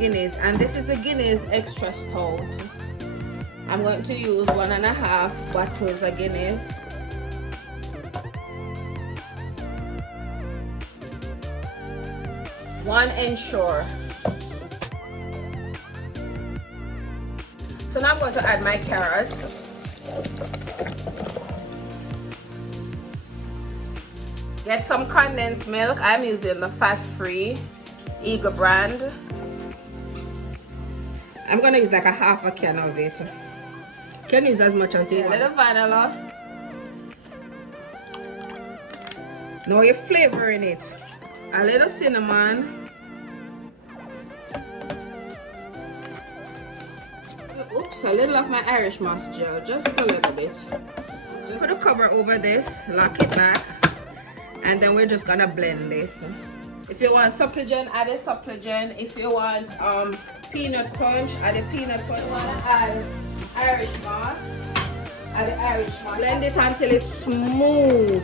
Guinness, and this is the Guinness extra stout. I'm going to use 1.5 bottles of Guinness. One Ensure. So now I'm going to add my carrots. Get some condensed milk. I'm using the fat-free Eagle brand. I'm gonna use like a half a can of it. You can use as much as you want. A little vanilla. Now you're flavoring it. A little cinnamon. Oops, a little of my Irish moss gel, just a little bit. Just put a cover over this, lock it back, and then we're just gonna blend this. If you want supplicant, add a supplicant. If you want peanut punch, add a peanut punch. You wanna add Irish moss, add the Irish moss. Blend it until it's smooth.